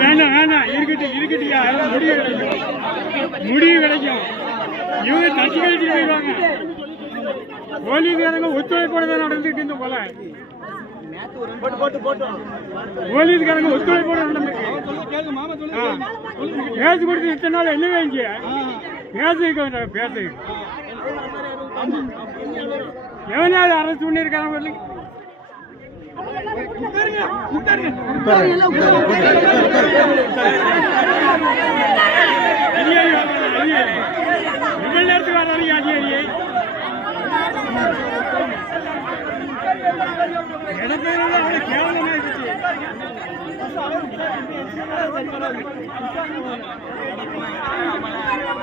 வேணாம் வேணாம் இருக்கட்டியா முடிவு கிடைக்கும். இவங்க தட்டி கழிச்சுட்டு போயிடுவாங்க. போலீஸ்காரங்க ஒத்துழைப்போட தான் நடந்துருக்கு. இந்த போல போலீஸ்காரங்க ஒத்துழைப்போட நடந்துருக்கு. பேசி கொடுத்து இத்தனை நாள் என்ன வேங்க பேசு எவனாவது அரசு பண்ணியிருக்காங்க. நேரத்துக்கு வராங்க அதிகாரியை கேவலமா